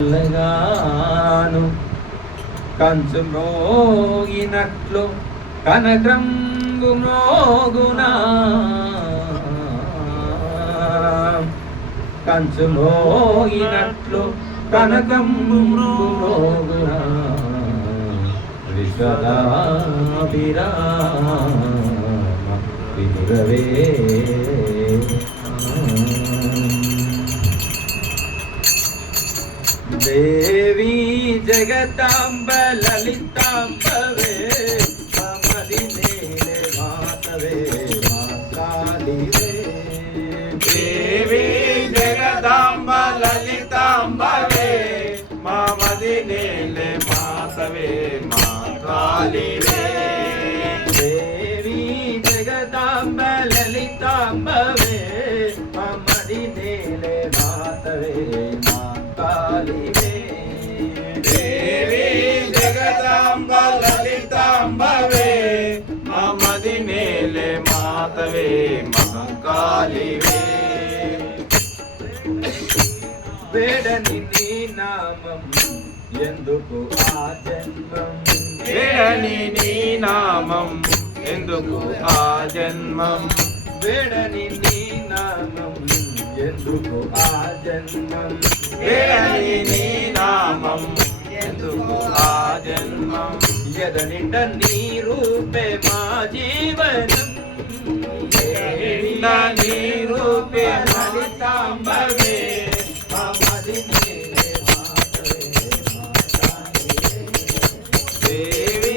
గాను కంచు మ్రోగినట్లు కనకంబు మ్రోగునా కంచు మ్రోగినట్లు కనకంబు మ్రోగునా విశ్వదాభిరామ వినురవే దేవి జగదాంబ లలితాంబవే మమది నేలే మాతవే మాతాలివే దేవి జగదాంబ లలితాంబవే మమది నేలే మాతవే మాతాలివే దేవి జగదాంబ లలితాంబవే మమది నేలే మాతవే దేవి జగదాంబ లలితాంబవే మమది నేలే మాతవే మహంకాళివే వేడని నీ నామం ఎందుకు ఆ జన్మం వేడని నీ నామం ఎందుకు ఆ జన్మం వేడని నీ నామం ఎందుకు ఆ జన్మం వేడని నీ నామం ఎందుకు ఆ జన్మం ఎదనింట నీ రూపే మా జీవనం నీ రూపే లలితాంబవే మమది నేలే మాతవే దేవి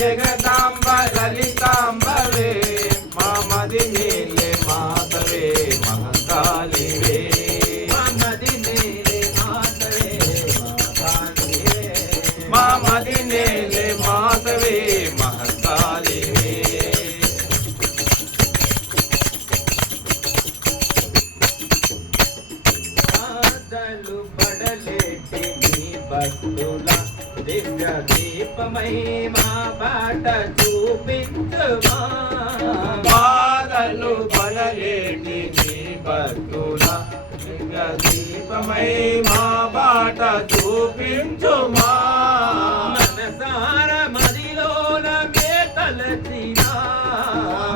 జగదాంబ లలితాంబవే మమది నేలే మాతవే మహంకాళివే మమది నేలే మాతవే మాతాలివే మమది నేలే మాతవే మహంకాళివే బాధలు పడలేటి నీ భక్తుల దివ్య దీపమై మా బాట చూపించుమా బాధలు పడలేటి నీ భక్తుల దీపమై మా బాట చూపించుమా మనసార మదిలోన మే తలచినా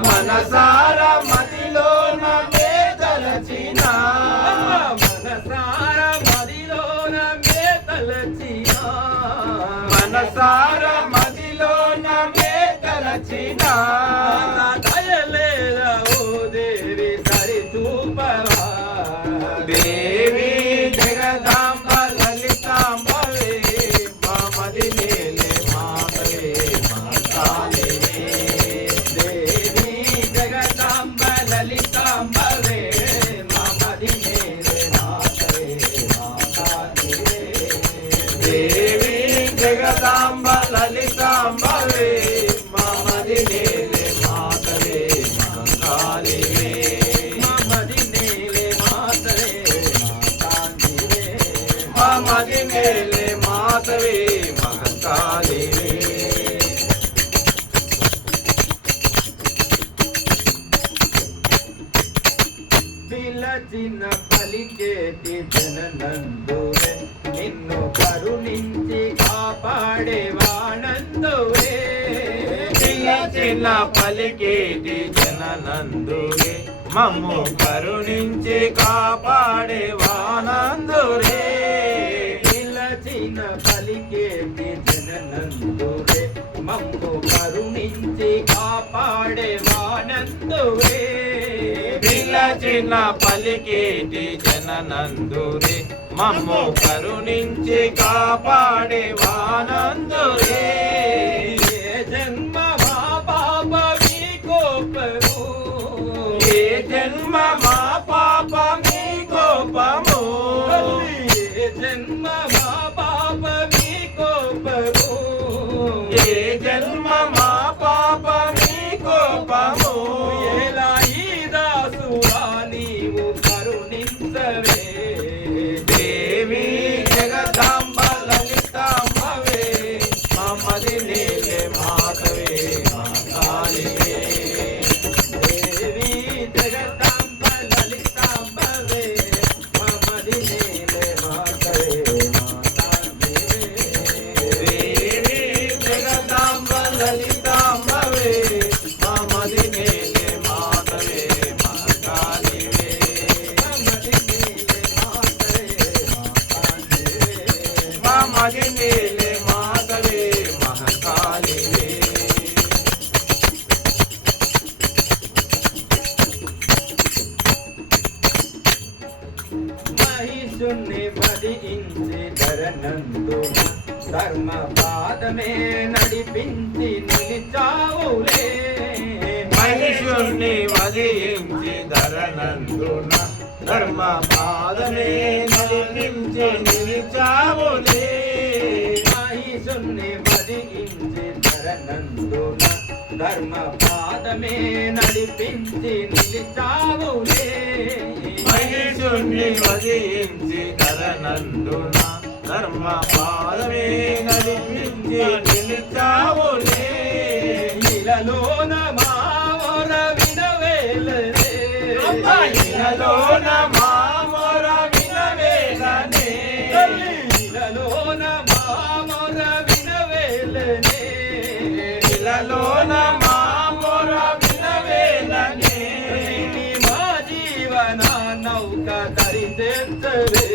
మనసార మదిలోన మే తలచినా మనసార మదిలోన మే తలచినా మనసార మదిలోన మే తలచినా దయలేదా ఓ దేవి సరి చూపవా దేవి జగదాంబ లలితాంబవే మమది నేలే మాతవే మహంకాళివే దేవి జగదాంబ లలితాంబవే మమది నేలే మాతవే మాతాలివే దేవి జగదాంబ లలితాంబవే మమది నేలే మాతవే మహంకాళివే మమది నేలే మాతవే మాతాలివే మమది నేలే మాతవే మహంకాళివే పిలచిన పలికేటి జననందువే నిన్ను కరుణించి కాపాడేవానందువే పిలచిన పలికేటి జననందురే మమ్ము కరుణించి కాపాడే వానందురే పిలచిన పలికేటి జననందువే మమ్ము కరుణించి కాపాడేవానందువే పిలచిన పలికేటి జననందురే మమ్ము కరుణించి కాపాడే వానందురే ఏ జన్మ మా పాప మీ కోపము ఏ జన్మ మా పాప మీ కోపము ఏ జన్మ మా పాప మీ కోపము ఏ జన్మ మా పాప మీ కోపము ఎలా ఈ దాసురా నీవు కరుణించవే దేవి జగదాంబ లలితాంబవే మమది నేలే మాతవే మహంకాళివే దేవి జగదాంబ లలితాంబవే మమది నేలే మాతవే నేలే మాతవే మహంకాళివే మహిషుణ్ణి వధించి ధరనందు ధర్మ పాదమే నడిపించి నిలిచావులే మహిషుణ్ణి వధించి ధరనందున ధర్మ పాదమే నడిపించి నిలిచావులే మహిషుణ్ణి వధించి ధరనందున ధర్మ పాదమే నడిపించి నిలిచావులే మహిషుణ్ణి వధించి ధరనందున ధర్మ పాదమే నడిపించి నిలిచావులే ఇలలోన మామర వినవేలనే ఇలలోన మామర వినవేలనే ఇలలోన మామర వినవేలనే ఇలలోన మామర వినవేలనే మా జీవన నౌక దరి చేర్చవే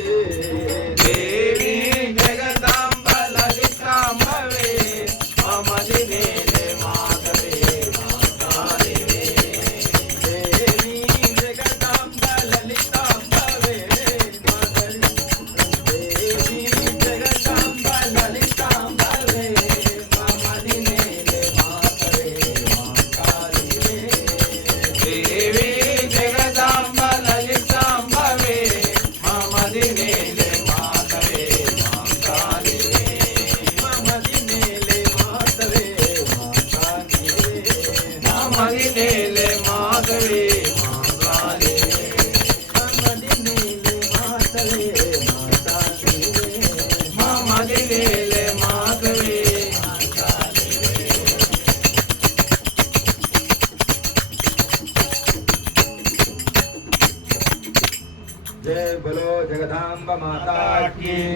దేవి జగదాంబ లలితాంబవే మమది నేలే మాతవే మాతాలివే దేవి జగదాంబ లలితాంబవే మదరి దేవి జగదాంబ లలితాంబవే మమది నేలే మాతవే మాతాలివే దేవి జగదాంబ లలితాంబవే మమది నేలే మాతవే మాతాలివే మమది నేలే మాతవే మాతాలివే మమది నేలే మాతవే మాతాలివే మమది నేలే మాతవే మాతాలివే మమది నేలే మాతవే जय बोलो जगदांब माता की